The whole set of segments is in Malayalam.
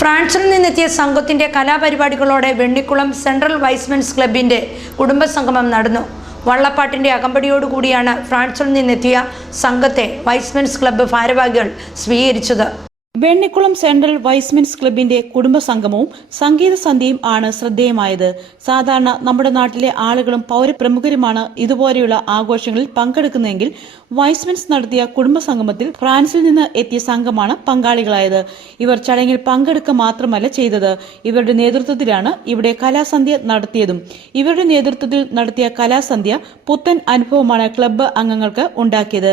ഫ്രാൻസിൽ നിന്നെത്തിയ സംഘത്തിന്റെ കലാപരിപാടികളോടെ വെണ്ണിക്കുളം സെൻട്രൽ വൈസ്മെൻസ് ക്ലബിന്റെ കുടുംബസംഗമം നടന്നു. വള്ളപ്പാട്ടിന്റെ അകമ്പടിയോടുകൂടിയാണ് ഫ്രാൻസിൽ നിന്നെത്തിയ സംഘത്തെ വൈസ്മെൻസ് ക്ലബ്ബ് ഭാരവാഹികൾ സ്വീകരിച്ചത്. വെണ്ണിക്കുളം സെൻട്രൽ വൈസ്മെൻസ് ക്ലബിന്റെ കുടുംബസംഗമവും സംഗീത സന്ധ്യയും ആണ് ശ്രദ്ധേയമായത്. സാധാരണ നമ്മുടെ നാട്ടിലെ ആളുകളും പൗരപ്രമുഖരുമാണ് ഇതുപോലെയുള്ള ആഘോഷങ്ങളിൽ പങ്കെടുക്കുന്നതെങ്കിൽ വൈസ്മെൻസ് നടത്തിയ കുടുംബസംഗമത്തിൽ ഫ്രാൻസിൽ നിന്ന് എത്തിയ സംഘമാണ് പങ്കാളികളായത്. ഇവർ ചടങ്ങിൽ പങ്കെടുക്കുക മാത്രമല്ല ചെയ്തത്. ഇവരുടെ നേതൃത്വത്തിലാണ് ഇവിടെ കലാസന്ധ്യ നടത്തിയതും. ഇവരുടെ നേതൃത്വത്തിൽ നടത്തിയ കലാസന്ധ്യ പുത്തൻ അനുഭവമാണ് ക്ലബ്ബ് അംഗങ്ങൾക്ക് ഉണ്ടാക്കിയത്.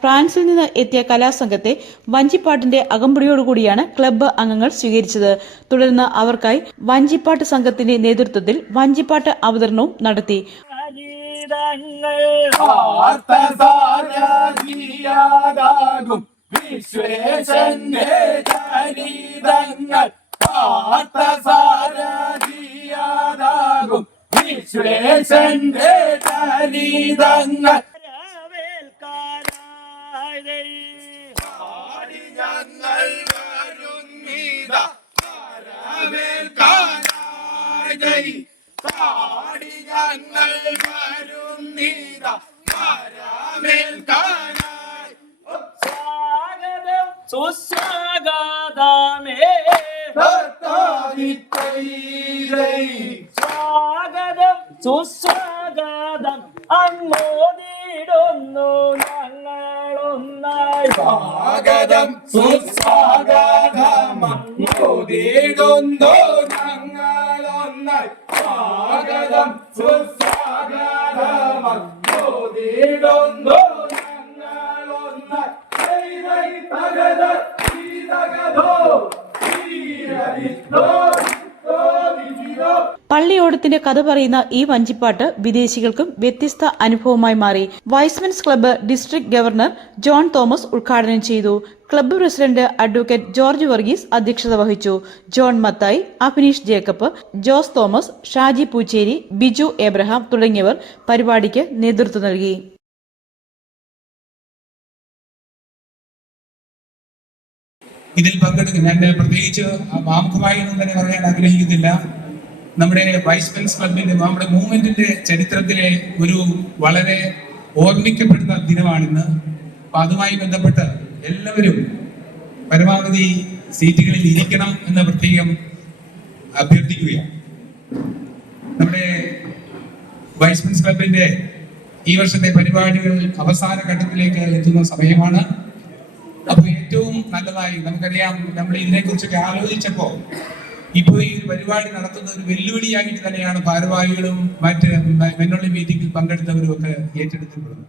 ഫ്രാൻസിൽ നിന്ന് എത്തിയ കലാസംഘത്തെ വഞ്ചിപ്പാട്ടിന്റെ അകമ്പടിയോടുകൂടിയാണ് ക്ലബ്ബ് അംഗങ്ങൾ സ്വീകരിച്ചത്. തുടർന്ന് അവർക്കായി വഞ്ചിപ്പാട്ട് സംഘത്തിന്റെ നേതൃത്വത്തിൽ വഞ്ചിപ്പാട്ട് അവതരണവും നടത്തി. വിശ്വേശന്റെ ചരിതങ്ങൾ പാടി ഞങ്ങൾ വരുന്നിതാ. പാടി ഞങ്ങൾ വരുന്നിതാ. സ്വാഗതം സുസ്വാഗതമേ. സ്വാഗതം സുസ്വാഗതം അങ്ങോടിടുന്നു ഞങ്ങളൊന്നായി. സ്വാഗതം സുസ്വാഗതം മോദിടുന്നു ഞങ്ങളൊന്നായി. സ്വാഗതം സുസ്വാഗതം മോദിടുന്നു ഞങ്ങളൊന്നായി. തകത ഈ തകതോ ഈരവിത്തോ വിത്തോ വിജിതോ പള്ളിയോടത്തിന്റെ കഥ പറയുന്ന ഈ വഞ്ചിപ്പാട്ട് വിദേശികൾക്കും വ്യത്യസ്ത അനുഭവമായി മാറി. Y's Men's club district governor John Thomas ഉദ്ഘാടനം ചെയ്തു. Club president advocate George Varghese അധ്യക്ഷത വഹിച്ചു. John Mathai Abhineesh Jacob Jose Thomas Shaji Poocheri Biju Abraham തുടങ്ങിയവർ പരിപാടിക്ക് നേതൃത്വം നൽകി. ഇതിൽ പങ്കെടുക്കുന്ന പ്രത്യേകിച്ച് ആമുഖമായി ഒന്നും തന്നെ പറയാൻ ആഗ്രഹിക്കുന്നില്ല. നമ്മുടെ വൈസ് ക്ലബിന്റെ നമ്മുടെ മൂവ്മെന്റിന്റെ ചരിത്രത്തിലെ ഒരു വളരെ ഓർമ്മിക്കപ്പെടുന്ന ദിനമാണിന്ന്. അപ്പൊ അതുമായി ബന്ധപ്പെട്ട് എല്ലാവരും പരമാവധി സീറ്റുകളിൽ ഇരിക്കണം എന്ന പ്രത്യേകം അഭ്യർത്ഥിക്കുകയാണ്. നമ്മുടെ വൈസ് ക്ലബിന്റെ ഈ വർഷത്തെ പരിപാടികൾ അവസാന ഘട്ടത്തിലേക്ക് എത്തുന്ന സമയമാണ്. അപ്പൊ ഏറ്റവും നല്ലതായി നമുക്കറിയാം നമ്മൾ ഇതിനെ കുറിച്ചൊക്കെ ആലോചിച്ചപ്പോ ഇപ്പൊ ഈ ഒരു പരിപാടി നടത്തുന്ന ഒരു വെല്ലുവിളിയായിട്ട് തന്നെയാണ് ഭാരവാഹികളും മറ്റ് മെന്നോളി മീറ്റിംഗിൽ പങ്കെടുത്തവരും ഒക്കെ ഏറ്റെടുത്തിട്ടുള്ളത്.